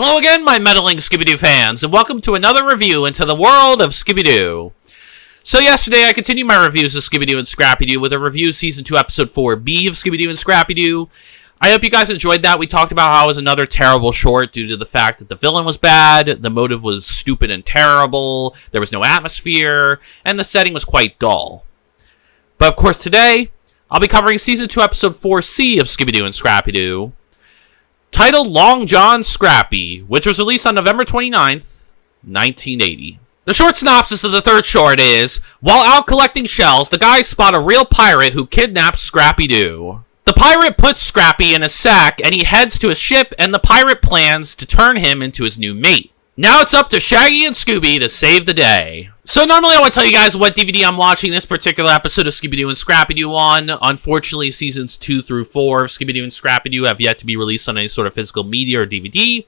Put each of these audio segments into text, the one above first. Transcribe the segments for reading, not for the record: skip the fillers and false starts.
Hello again, my meddling Scooby Doo fans, and welcome to another review into the world of Scooby Doo. So yesterday, I continued my reviews of Scooby Doo and Scrappy Doo with a review Season 2, Episode 4B of Scooby Doo and Scrappy Doo. I hope you guys enjoyed that. We talked about how it was another terrible short due to the fact that the villain was bad, the motive was stupid and terrible, there was no atmosphere, and the setting was quite dull. But of course today, I'll be covering Season 2, Episode 4C of Scooby Doo and Scrappy Doo, titled Long John Scrappy, which was released on November 29th, 1980. The short synopsis of the third short is, while out collecting shells, the guys spot a real pirate who kidnaps Scrappy Doo. The pirate puts Scrappy in a sack and he heads to a ship, and the pirate plans to turn him into his new mate. Now it's up to Shaggy and Scooby to save the day. So normally I would tell you guys what DVD I'm watching this particular episode of Scooby Doo and Scrappy Doo on. Unfortunately, seasons 2 through 4 of Scooby Doo and Scrappy Doo have yet to be released on any sort of physical media or DVD.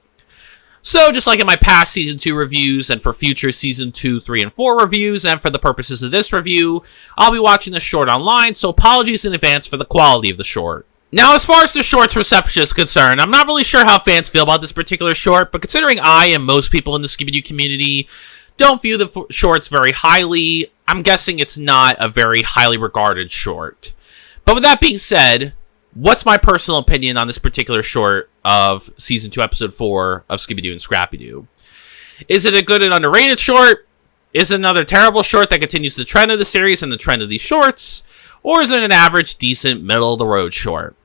So just like in my past Season 2 reviews and for future Season 2, 3, and 4 reviews, and for the purposes of this review, I'll be watching this short online, so apologies in advance for the quality of the short. Now, as far as the short's reception is concerned, I'm not really sure how fans feel about this particular short, but considering I and most people in the Scooby Doo community don't view the shorts very highly, I'm guessing it's not a very highly regarded short. But with that being said, what's my personal opinion on this particular short of Season 2, Episode 4 of Scooby Doo and Scrappy Doo? Is it a good and underrated short? Is it another terrible short that continues the trend of the series and the trend of these shorts? Or is it an average, decent, middle-of-the-road short?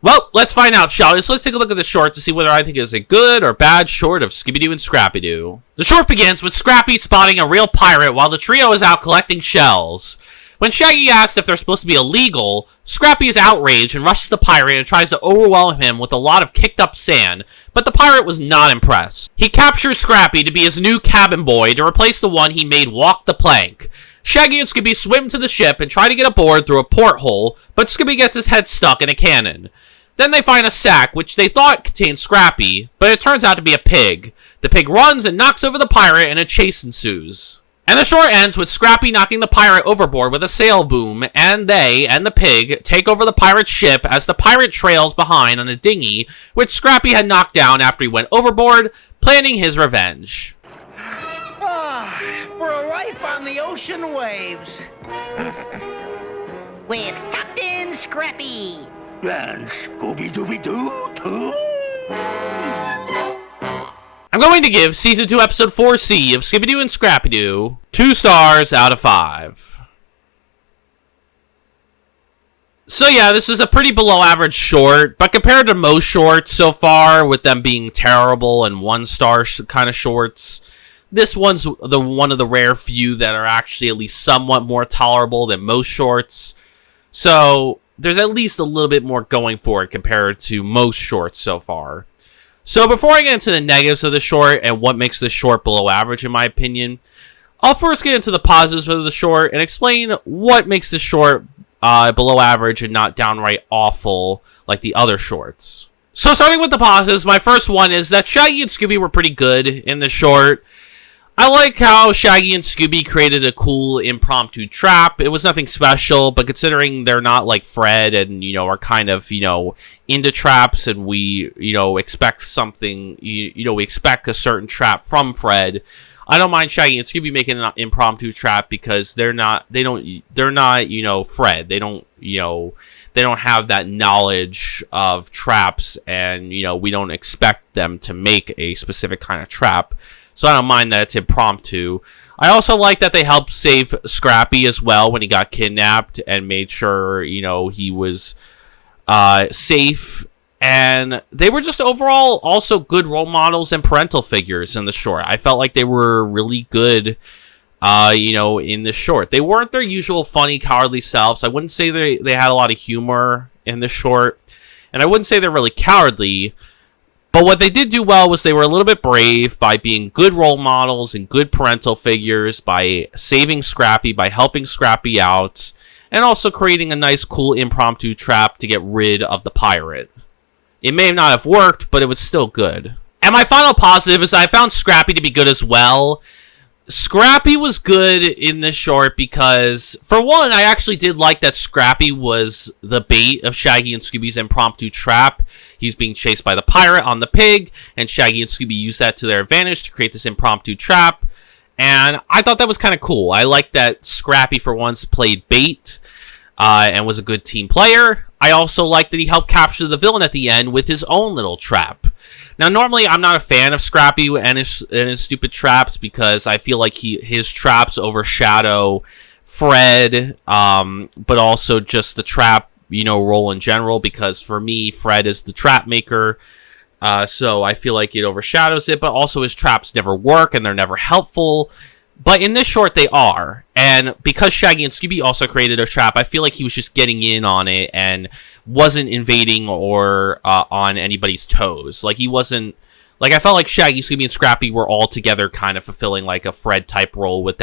Well, let's find out, shall we? So let's take a look at the short to see whether I think it is a good or bad short of Scooby Doo and Scrappy Doo. The short begins with Scrappy spotting a real pirate while the trio is out collecting shells. When Shaggy asks if they're supposed to be illegal, Scrappy is outraged and rushes the pirate and tries to overwhelm him with a lot of kicked up sand, but the pirate was not impressed. He captures Scrappy to be his new cabin boy to replace the one he made walk the plank. Shaggy and Scooby swim to the ship and try to get aboard through a porthole, but Scooby gets his head stuck in a cannon. Then they find a sack, which they thought contained Scrappy, but it turns out to be a pig. The pig runs and knocks over the pirate, and a chase ensues. And the short ends with Scrappy knocking the pirate overboard with a sail boom, and they and the pig take over the pirate's ship as the pirate trails behind on a dinghy, which Scrappy had knocked down after he went overboard, planning his revenge. For a life on the ocean waves. With Captain Scrappy. And Scooby-Dooby-Doo, too? I'm going to give Season 2, Episode 4C of Scooby Doo and Scrappy Doo 2 stars out of 5. So yeah, this is a pretty below average short, but compared to most shorts so far, with them being terrible and 1-star kind of shorts, this one's one of the rare few that are actually at least somewhat more tolerable than most shorts. So there's at least a little bit more going for it compared to most shorts so far. So before I get into the negatives of the short and what makes the short below average in my opinion, I'll first get into the positives of the short and explain what makes the short below average and not downright awful like the other shorts. So starting with the positives, my first one is that Shaggy and Scooby were pretty good in the short. I like how Shaggy and Scooby created a cool impromptu trap. It was nothing special, but considering they're not like Fred and, are kind of, into traps and we, expect something, we expect a certain trap from Fred. I don't mind Shaggy and Scooby making an impromptu trap because they're not Fred. They don't have that knowledge of traps and, we don't expect them to make a specific kind of trap. So I don't mind that it's impromptu. I also like that they helped save Scrappy as well when he got kidnapped and made sure, he was safe. And they were just overall also good role models and parental figures in the short. I felt like they were really good, in the short. They weren't their usual funny, cowardly selves. I wouldn't say they had a lot of humor in the short. And I wouldn't say they're really cowardly. But what they did do well was they were a little bit brave by being good role models and good parental figures, by saving Scrappy, by helping Scrappy out, and also creating a nice, cool impromptu trap to get rid of the pirate. It may not have worked, but it was still good. And my final positive is I found Scrappy to be good as well. Scrappy was good in this short because, for one, I actually did like that Scrappy was the bait of Shaggy and Scooby's impromptu trap. He's being chased by the pirate on the pig, and Shaggy and Scooby use that to their advantage to create this impromptu trap. And I thought that was kind of cool. I liked that Scrappy, for once, played bait and was a good team player. I also liked that he helped capture the villain at the end with his own little trap. Now, normally, I'm not a fan of Scrappy and his stupid traps because I feel like his traps overshadow Fred, but also just the trap, role in general, because for me, Fred is the trap maker. So I feel like it overshadows it, but also his traps never work and they're never helpful. But in this short, they are. And because Shaggy and Scooby also created a trap, I feel like he was just getting in on it and wasn't invading or on anybody's toes. Like, he wasn't... Like, I felt like Shaggy, Scooby, and Scrappy were all together kind of fulfilling, like, a Fred-type role with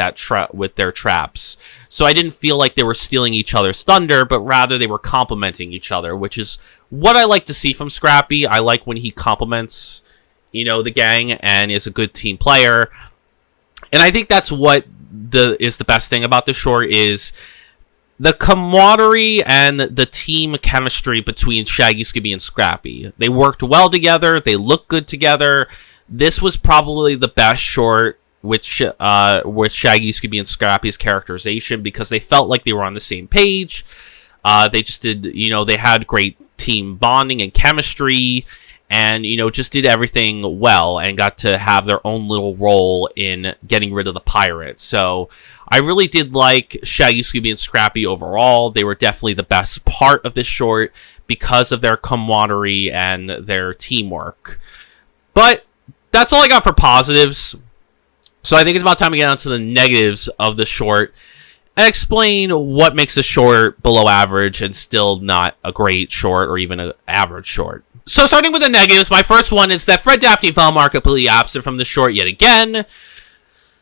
with their traps. So I didn't feel like they were stealing each other's thunder, but rather they were complementing each other, which is what I like to see from Scrappy. I like when he complements, the gang and is a good team player. And I think that's what is the best thing about this short is the camaraderie and the team chemistry between Shaggy, Scooby, and Scrappy. They worked well together. They looked good together. This was probably the best short with Shaggy, Scooby, and Scrappy's characterization because they felt like they were on the same page. They just did, they had great team bonding and chemistry. And, just did everything well and got to have their own little role in getting rid of the pirates. So I really did like Shaggy, Scooby, and Scrappy overall. They were definitely the best part of this short because of their camaraderie and their teamwork. But that's all I got for positives. So I think it's about time to get on to the negatives of the short and explain what makes a short below average and still not a great short or even an average short. So starting with the negatives, my first one is that Fred, Daphne, and Velma are completely absent from the short yet again.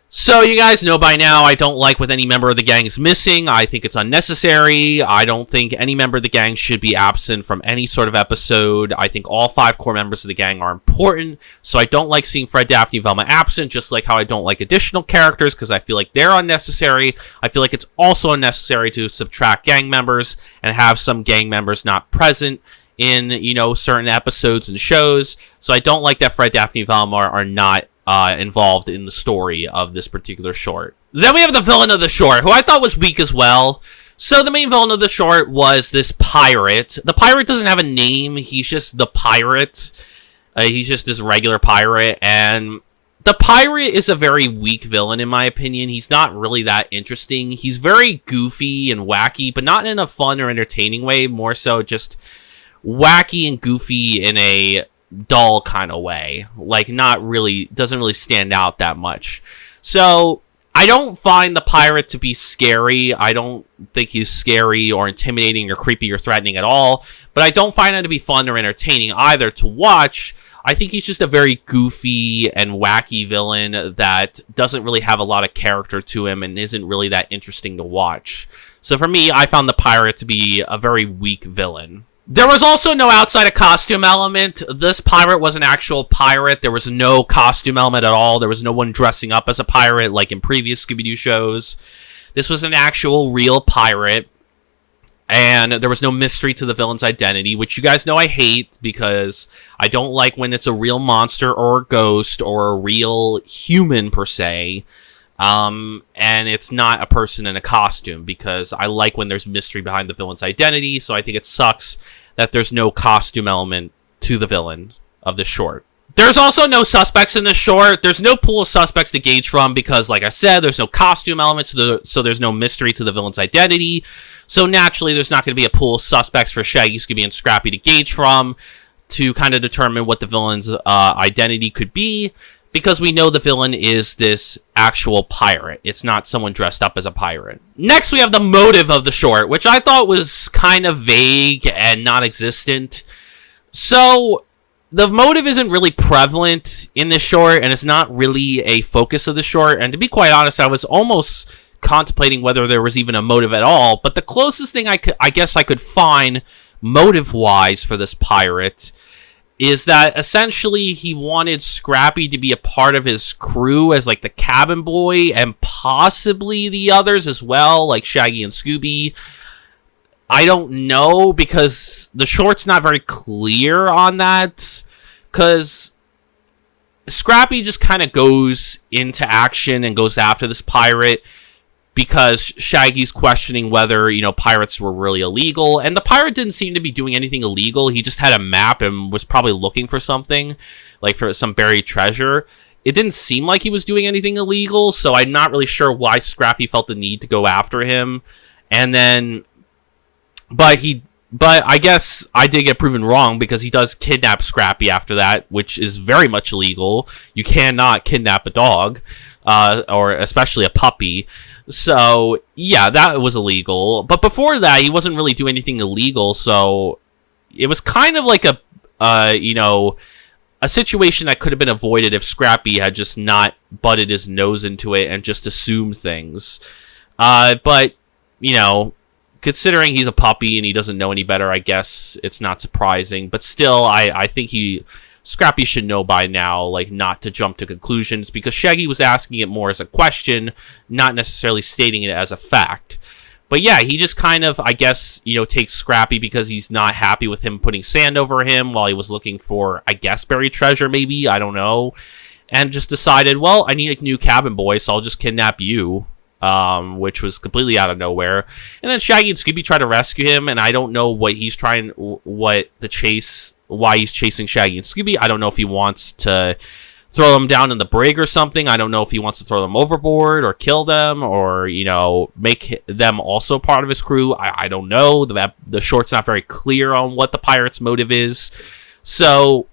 So you guys know by now I don't like when any member of the gang is missing. I think it's unnecessary. I don't think any member of the gang should be absent from any sort of episode. I think all 5 core members of the gang are important. So I don't like seeing Fred, Daphne, and Velma absent, just like how I don't like additional characters because I feel like they're unnecessary. I feel like it's also unnecessary to subtract gang members and have some gang members not present in, certain episodes and shows. So I don't like that Fred, Daphne, and Velma are not involved in the story of this particular short. Then we have the villain of the short, who I thought was weak as well. So the main villain of the short was this pirate. The pirate doesn't have a name. He's just the pirate. He's just this regular pirate. And the pirate is a very weak villain, in my opinion. He's not really that interesting. He's very goofy and wacky, but not in a fun or entertaining way. More so just wacky and goofy in a dull kind of way. Like, doesn't really stand out that much. So I don't find the pirate to be scary. I don't think he's scary or intimidating or creepy or threatening at all. But I don't find him to be fun or entertaining either to watch. I think he's just a very goofy and wacky villain that doesn't really have a lot of character to him and isn't really that interesting to watch. So for me, I found the pirate to be a very weak villain. There was also no outside of costume element. This pirate was an actual pirate. There was no costume element at all. There was no one dressing up as a pirate like in previous Scooby Doo shows. This was an actual real pirate. And there was no mystery to the villain's identity, which you guys know I hate because I don't like when it's a real monster or a ghost or a real human per se. And it's not a person in a costume because I like when there's mystery behind the villain's identity. So I think it sucks that there's no costume element to the villain of the short. There's also no suspects in this short. There's no pool of suspects to gauge from because, like I said, there's no costume elements, so there's no mystery to the villain's identity. So naturally, there's not going to be a pool of suspects for Shaggy, Scooby, and Scrappy to gauge from to kind of determine what the villain's identity could be, because we know the villain is this actual pirate. It's not someone dressed up as a pirate. Next, we have the motive of the short, which I thought was kind of vague and non-existent. So the motive isn't really prevalent in this short, and it's not really a focus of the short. And to be quite honest, I was almost contemplating whether there was even a motive at all. But the closest thing I guess I could find motive-wise for this pirate is that essentially he wanted Scrappy to be a part of his crew as like the cabin boy and possibly the others as well, like Shaggy and Scooby. I don't know, because the short's not very clear on that, because Scrappy just kind of goes into action and goes after this pirate because Shaggy's questioning whether, pirates were really illegal. And the pirate didn't seem to be doing anything illegal. He just had a map and was probably looking for something, like for some buried treasure. It didn't seem like he was doing anything illegal, so I'm not really sure why Scrappy felt the need to go after him. And then, but I guess I did get proven wrong, because he does kidnap Scrappy after that, which is very much illegal. You cannot kidnap a dog, or especially a puppy. So, yeah, that was illegal. But before that, he wasn't really doing anything illegal, so it was kind of like a situation that could have been avoided if Scrappy had just not butted his nose into it and just assumed things. But, considering he's a puppy and he doesn't know any better, I guess it's not surprising. But still, I think Scrappy should know by now, like, not to jump to conclusions, because Shaggy was asking it more as a question, not necessarily stating it as a fact. But yeah, he just kind of, I guess, takes Scrappy because he's not happy with him putting sand over him while he was looking for, I guess, buried treasure, maybe, I don't know. And just decided, well, I need a new cabin boy, so I'll just kidnap you. Which was completely out of nowhere. And then Shaggy and Scooby try to rescue him, and I don't know why he's chasing Shaggy and Scooby. I don't know if he wants to throw them down in the brig or something. I don't know if he wants to throw them overboard or kill them or, make them also part of his crew. I don't know. The short's not very clear on what the pirate's motive is. So,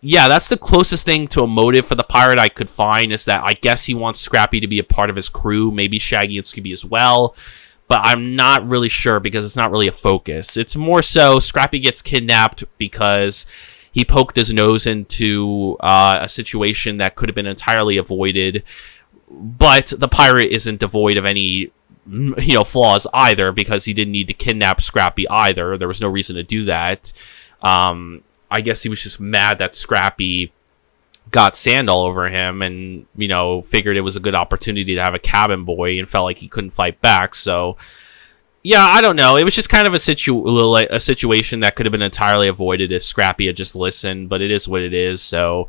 yeah, that's the closest thing to a motive for the pirate I could find, is that I guess he wants Scrappy to be a part of his crew, maybe Shaggy and Scooby as well, but I'm not really sure because it's not really a focus. It's more so Scrappy gets kidnapped because he poked his nose into a situation that could have been entirely avoided, but the pirate isn't devoid of any flaws either, because he didn't need to kidnap Scrappy either. There was no reason to do that. I guess he was just mad that Scrappy got sand all over him and, figured it was a good opportunity to have a cabin boy and felt like he couldn't fight back. So, yeah, I don't know. It was just kind of a situation that could have been entirely avoided if Scrappy had just listened, but it is what it is. So,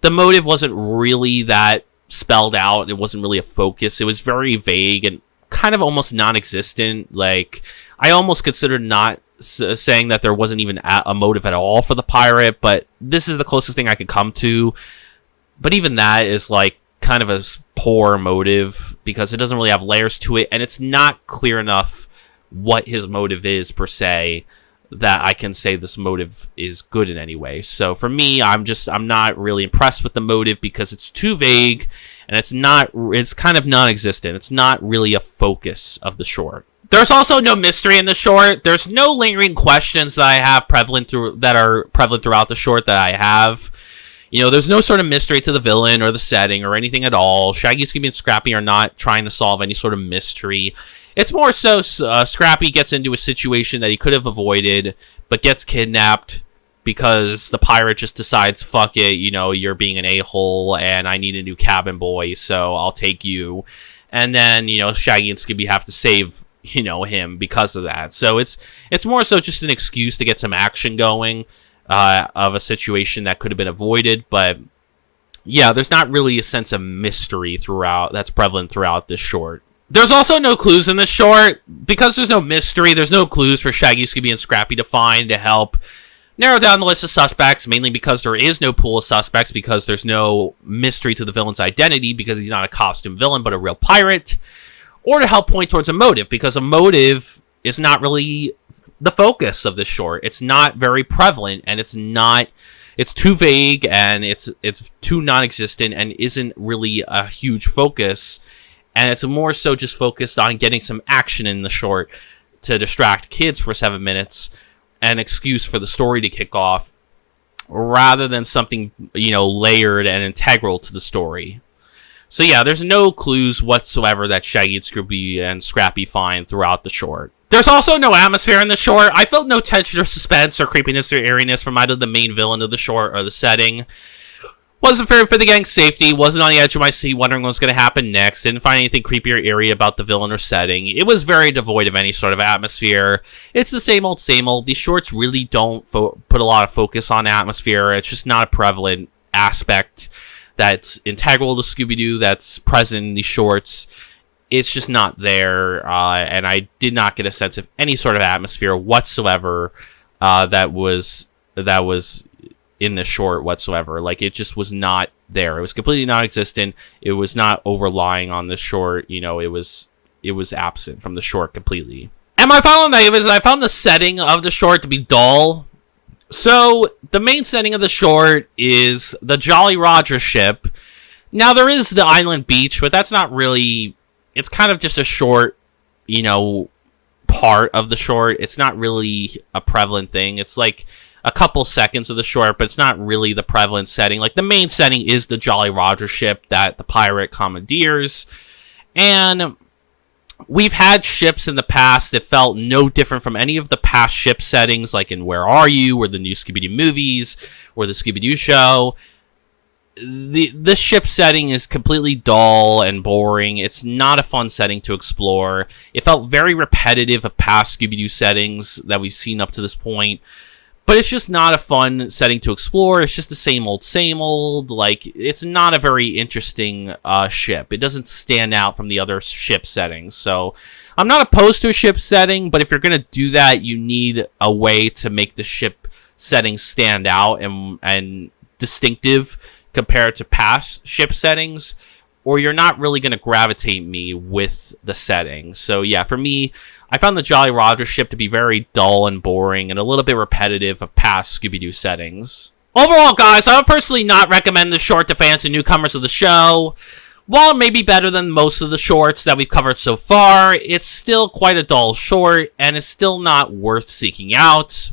the motive wasn't really that spelled out. It wasn't really a focus. It was very vague and kind of almost non-existent. Like, I almost considered not saying that there wasn't even a motive at all for the pirate, but this is the closest thing I could come to. But even that is like kind of a poor motive, because it doesn't really have layers to it, and it's not clear enough what his motive is per se that I can say this motive is good in any way. So for me, I'm not really impressed with the motive because it's too vague and it's kind of non-existent. It's not really a focus of the short. There's also no mystery in the short. There's no lingering questions that I have prevalent throughout the short that I have. There's no sort of mystery to the villain or the setting or anything at all. Shaggy, Scooby, and Scrappy are not trying to solve any sort of mystery. It's more so Scrappy gets into a situation that he could have avoided, but gets kidnapped because the pirate just decides, fuck it, you're being an a-hole and I need a new cabin boy, so I'll take you. And then, Shaggy and Scooby have to save him because of that. So it's more so just an excuse to get some action going of a situation that could have been avoided. But yeah, there's not really a sense of mystery that's prevalent throughout this short. There's also no clues in this short. Because there's no mystery, there's no clues for Shaggy, Scooby, and Scrappy to find to help narrow down the list of suspects, mainly because there is no pool of suspects, because there's no mystery to the villain's identity, because he's not a costume villain but a real pirate, or to help point towards a motive, because a motive is not really the focus of this short. It's not very prevalent, and it's too vague, and it's too non-existent, and isn't really a huge focus, and it's more so just focused on getting some action in the short to distract kids for 7 minutes, an excuse for the story to kick off, rather than something, layered and integral to the story. So yeah, there's no clues whatsoever that Shaggy and Scooby and Scrappy find throughout the short. There's also no atmosphere in the short. I felt no tension or suspense or creepiness or eeriness from either the main villain of the short or the setting. Wasn't fearing for the gang's safety, wasn't on the edge of my seat wondering what was going to happen next, didn't find anything creepy or eerie about the villain or setting. It was very devoid of any sort of atmosphere. It's the same old, same old. These shorts really don't put a lot of focus on atmosphere. It's just not a prevalent aspect that's integral to Scooby-Doo that's present in these shorts. It's just not there, and I did not get a sense of any sort of atmosphere whatsoever that was in the short whatsoever. Like, it just was not there. It was completely non-existent. It was not overlying on the short. You know, it was absent from the short completely. And my final negative is I found the setting of the short to be dull. So the main setting of the short is the Jolly Roger ship. Now there is the island beach, but that's not really, it's kind of just a short, you know, part of the short. It's not really a prevalent thing. It's like a couple seconds of the short, but it's not really the prevalent setting. Like, the main setting is the Jolly Roger ship that the pirate commandeers. And we've had ships in the past that felt no different from any of the past ship settings, like in Where Are You, or the new Scooby-Doo movies, or the Scooby Doo show. This ship setting is completely dull and boring. It's not a fun setting to explore. It felt very repetitive of past Scooby-Doo settings that we've seen up to this point. But it's just not a fun setting to explore. It's just the same old, same old. Like, it's not a very interesting ship. It doesn't stand out from the other ship settings. So I'm not opposed to a ship setting, but if you're going to do that, you need a way to make the ship setting stand out and distinctive compared to past ship settings, or you're not really going to gravitate me with the setting. So yeah, for me, I found the Jolly Roger ship to be very dull and boring and a little bit repetitive of past Scooby-Doo settings. Overall, guys, I would personally not recommend this short to fans and newcomers of the show. While it may be better than most of the shorts that we've covered so far, it's still quite a dull short and is still not worth seeking out.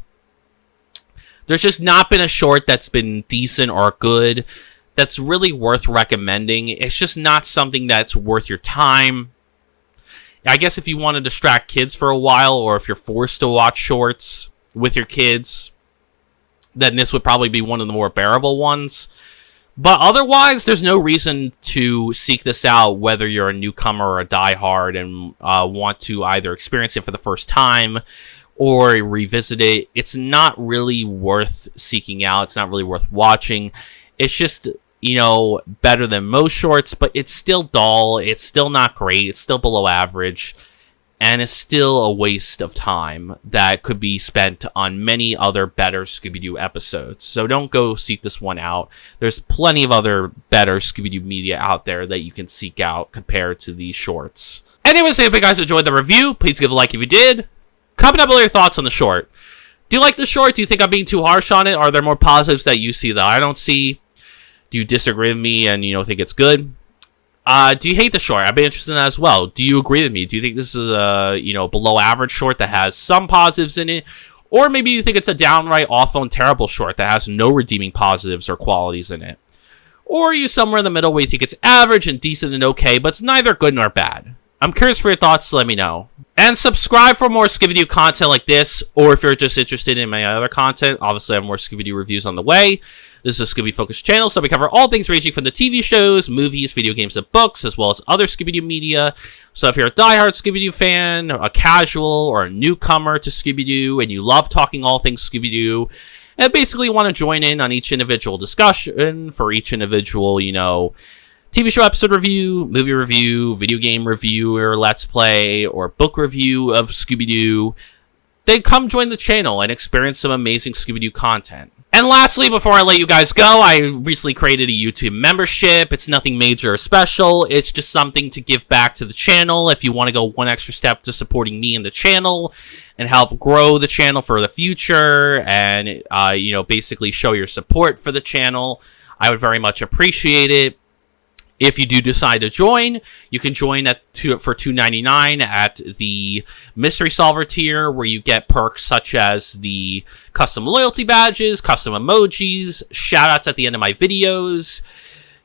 There's just not been a short that's been decent or good that's really worth recommending. It's just not something that's worth your time. I guess if you want to distract kids for a while, or if you're forced to watch shorts with your kids, then this would probably be one of the more bearable ones. But otherwise, there's no reason to seek this out, whether you're a newcomer or a diehard and want to either experience it for the first time or revisit it. It's not really worth seeking out. It's not really worth watching. It's just, you know, better than most shorts, but it's still dull. It's still not great. It's still below average. And it's still a waste of time that could be spent on many other better Scooby-Doo episodes. So don't go seek this one out. There's plenty of other better Scooby-Doo media out there that you can seek out compared to these shorts. Anyways, I hope you guys enjoyed the review. Please give a like if you did. Comment down below your thoughts on the short. Do you like the short? Do you think I'm being too harsh on it? Are there more positives that you see that I don't see? Do you disagree with me and, you know, think it's good? Do you hate the short? I'd be interested in that as well. Do you agree with me? Do you think this is a, you know, below average short that has some positives in it? Or maybe you think it's a downright awful and terrible short that has no redeeming positives or qualities in it? Or are you somewhere in the middle where you think it's average and decent and okay, but it's neither good nor bad? I'm curious for your thoughts, so let me know. And subscribe for more Scooby-Doo content like this, or if you're just interested in my other content, obviously I have more Scooby-Doo reviews on the way. This is a Scooby-focused channel, so we cover all things ranging from the TV shows, movies, video games, and books, as well as other Scooby-Doo media. So if you're a diehard Scooby-Doo fan, a casual, or a newcomer to Scooby-Doo, and you love talking all things Scooby-Doo, and basically want to join in on each individual discussion for each individual, you know, TV show episode review, movie review, video game review, or let's play, or book review of Scooby-Doo, then come join the channel and experience some amazing Scooby-Doo content. And lastly, before I let you guys go, I recently created a YouTube membership. It's nothing major or special. It's just something to give back to the channel if you want to go one extra step to supporting me and the channel and help grow the channel for the future and, you know, basically show your support for the channel. I would very much appreciate it. If you do decide to join, you can join for $2.99 at the Mystery Solver tier, where you get perks such as the custom loyalty badges, custom emojis, shoutouts at the end of my videos.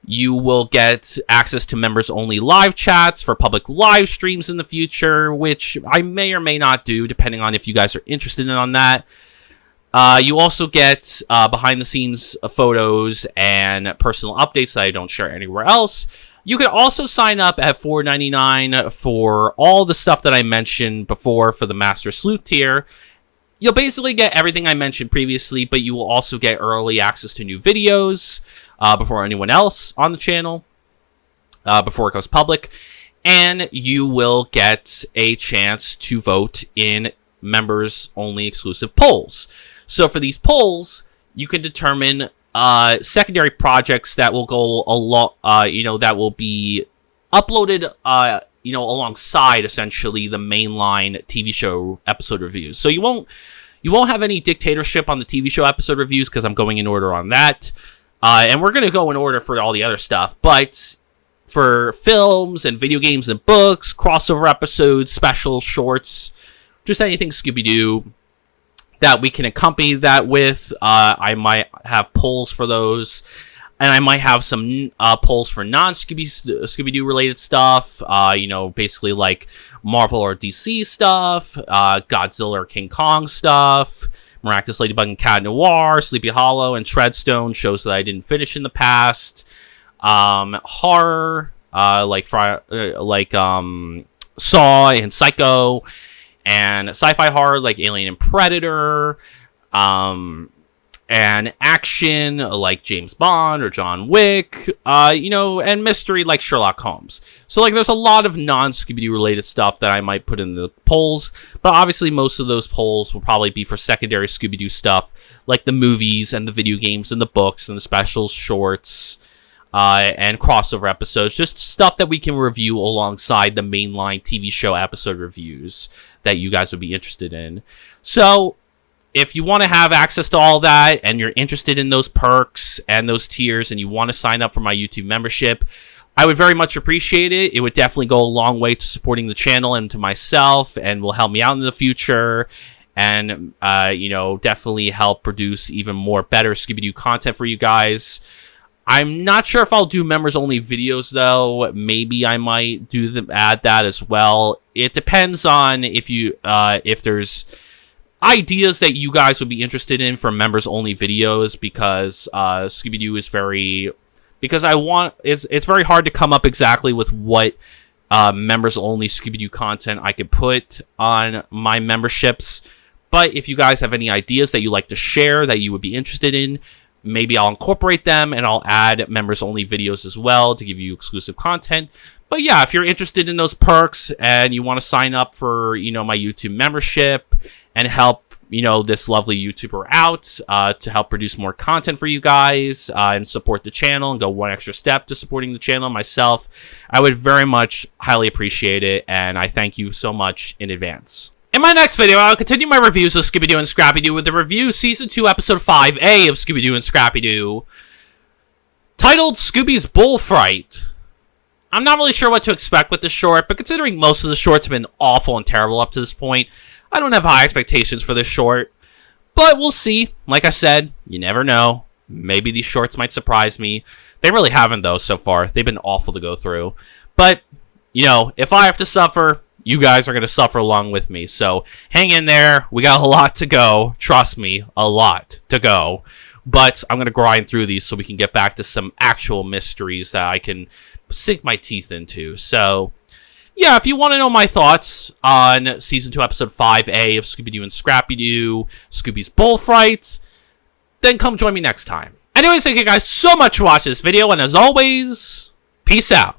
You will get access to members-only live chats for public live streams in the future, which I may or may not do, depending on if you guys are interested in on that. You also get behind-the-scenes photos and personal updates that I don't share anywhere else. You can also sign up at $4.99 for all the stuff that I mentioned before for the Master Sleuth tier. You'll basically get everything I mentioned previously, but you will also get early access to new videos before anyone else on the channel, before it goes public. And you will get a chance to vote in members-only exclusive polls. So for these polls, you can determine secondary projects that will go that will be uploaded, alongside essentially the mainline TV show episode reviews. So you won't have any dictatorship on the TV show episode reviews because I'm going in order on that, and we're gonna go in order for all the other stuff. But for films and video games and books, crossover episodes, special shorts, just anything Scooby Doo that we can accompany that with. I might have polls for those, and I might have some polls for non-Scooby Doo related stuff. Basically like Marvel or DC stuff, Godzilla or King Kong stuff, Miraculous Ladybug and Cat Noir, Sleepy Hollow, and Treadstone, shows that I didn't finish in the past. Horror, like Saw and Psycho. And sci-fi horror like Alien and Predator, and action like James Bond or John Wick, and mystery like Sherlock Holmes. So like there's a lot of non-Scooby-Doo related stuff that I might put in the polls, but obviously most of those polls will probably be for secondary Scooby-Doo stuff, like the movies and the video games and the books and the special shorts, and crossover episodes, just stuff that we can review alongside the mainline TV show episode reviews that you guys would be interested in. So if you want to have access to all that and you're interested in those perks and those tiers and you want to sign up for my YouTube membership, I would very much appreciate it. It would definitely go a long way to supporting the channel and to myself, and will help me out in the future, and definitely help produce even more better Scooby-Doo content for you guys. I'm not sure if I'll do members-only videos, though. Maybe I might add that as well. It depends on if there's ideas that you guys would be interested in for members-only videos, because Scooby-Doo is it's very hard to come up exactly with what members-only Scooby-Doo content I could put on my memberships. But if you guys have any ideas that you like to share that you would be interested in, maybe I'll incorporate them, and I'll add members-only videos as well to give you exclusive content. But yeah, if you're interested in those perks and you want to sign up for, my YouTube membership and help, this lovely YouTuber out to help produce more content for you guys and support the channel and go one extra step to supporting the channel myself, I would very much highly appreciate it, and I thank you so much in advance. In my next video, I'll continue my reviews of Scooby Doo and Scrappy Doo with the review Season 2, Episode 5A of Scooby Doo and Scrappy Doo, titled Scooby's Bullfight. I'm not really sure what to expect with this short, but considering most of the shorts have been awful and terrible up to this point, I don't have high expectations for this short. But we'll see. Like I said, you never know. Maybe these shorts might surprise me. They really haven't, though, so far. They've been awful to go through. But, if I have to suffer, you guys are going to suffer along with me. So hang in there. We got a lot to go. Trust me, a lot to go. But I'm going to grind through these so we can get back to some actual mysteries that I can sink my teeth into. So, yeah, if you want to know my thoughts on Season 2, Episode 5A of Scooby Doo and Scrappy Doo, Scooby's Bullfight, then come join me next time. Anyways, thank you guys so much for watching this video, and as always, peace out.